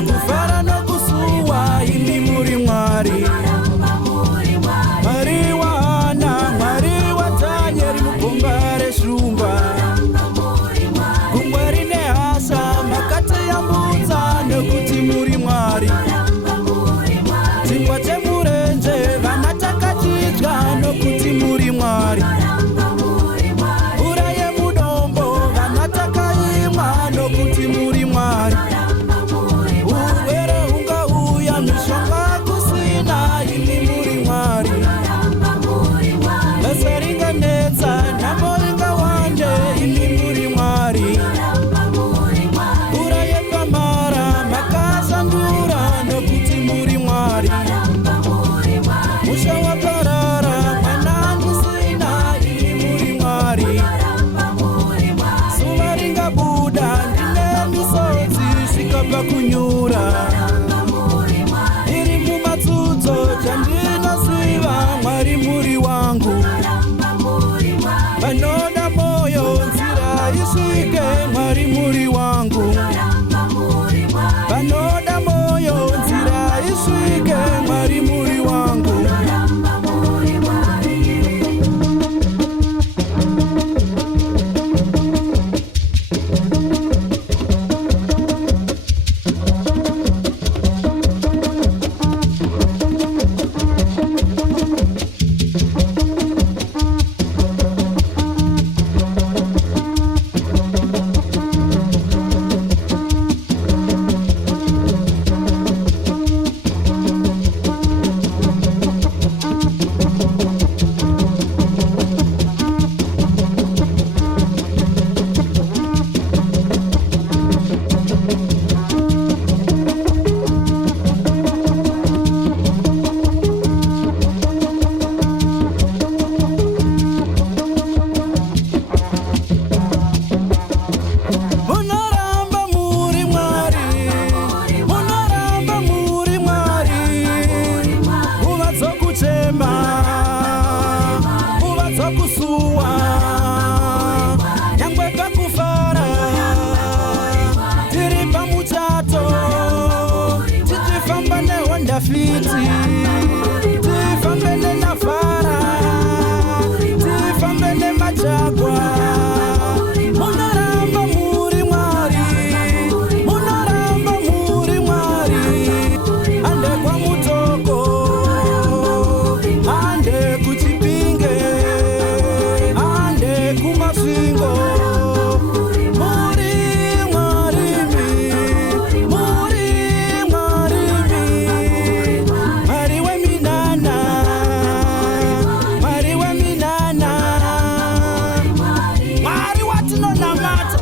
kufara nokusuwa imi muri Mwari. Mwari wana, Mwari watanyeri mugomba reshumba. Gungwa rine hasha makatiyambudza nekuti muri Mwari. Chingwa chemurenje vana takachidya nokuti muri Mwari. Mvura yemudombo vana takaimwa nokuti muri Mwari. Urwere hungauya mishonga kusina imi muri Mwari. Basa ringanetsa nhamo ingawande imi muri Mwari. Mvura yepamara makashandura nokuti muri Mwari. Musha waparara mwana andisina imi muri Mwari. Zuva ringabuda ndine misodzi svikabva kunyura. Iri mumatsudzo chandinoziva Mwari muri wangu. Vanoda moyo nzira isvike Mwari muri wangu. Vanoda moyo nzira isvike Mwari muri wangu. Munoramba muri Mwari. Munoramba muri Mwari. Nguva dzokuchema, nguva dzokusuwa, nyangwe pakufara. Tiri pamuchato, tichifamba neHonda Fit, tifambe neNavara, tifambe neMajaguar. Munoramba muri Mwari. Munoramba muri Mwari. Ande kwaMutoko, ande kuChipinge, ande kuMasvingo. Muri Mwarimi, muri Mwarimi. Mwari weminana, Mwari weminana. Mwari watinonamata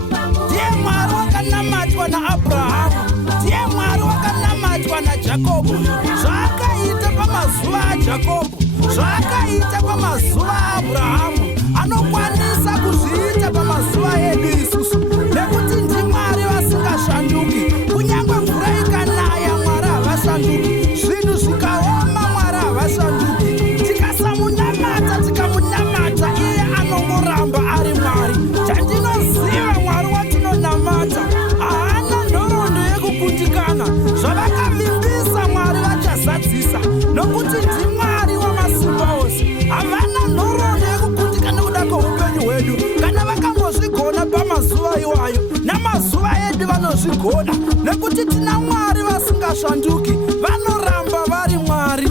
ndiye Mwari wakanamatwa naAbhurahamu, ndiye Mwari wakanamatwa naJakobho. Zvaakaita pamazuva aJakobho, zvaakaita pamazuva aAbhurahamu, anokwanisa kuzviita pamazuva edu isusu, nekuti ndiMwari vasingashanduki. Kunyange mvura ikanaya Mwari havashanduki, zvinhu zvikaoma Mwari havashanduki. Tikasamunamata, tikamunamata, iye anongoramba ari Mwari. Chandinoziva Mwari watinonamata haana nhoroondo yekukundikana. Zvavakavimbisa Mwari vachazadzisa, nokuti ndiMwari wamasimba ose. Havana nhoroondo yekukundika nekuda kweupenyu hwedu. Kana vakambozvigona pamazuva iwayo, namazuva edu vanozvigona, nekuti tina Mwari vasingashanduki, vanoramba vari Mwari.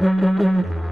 Thank you.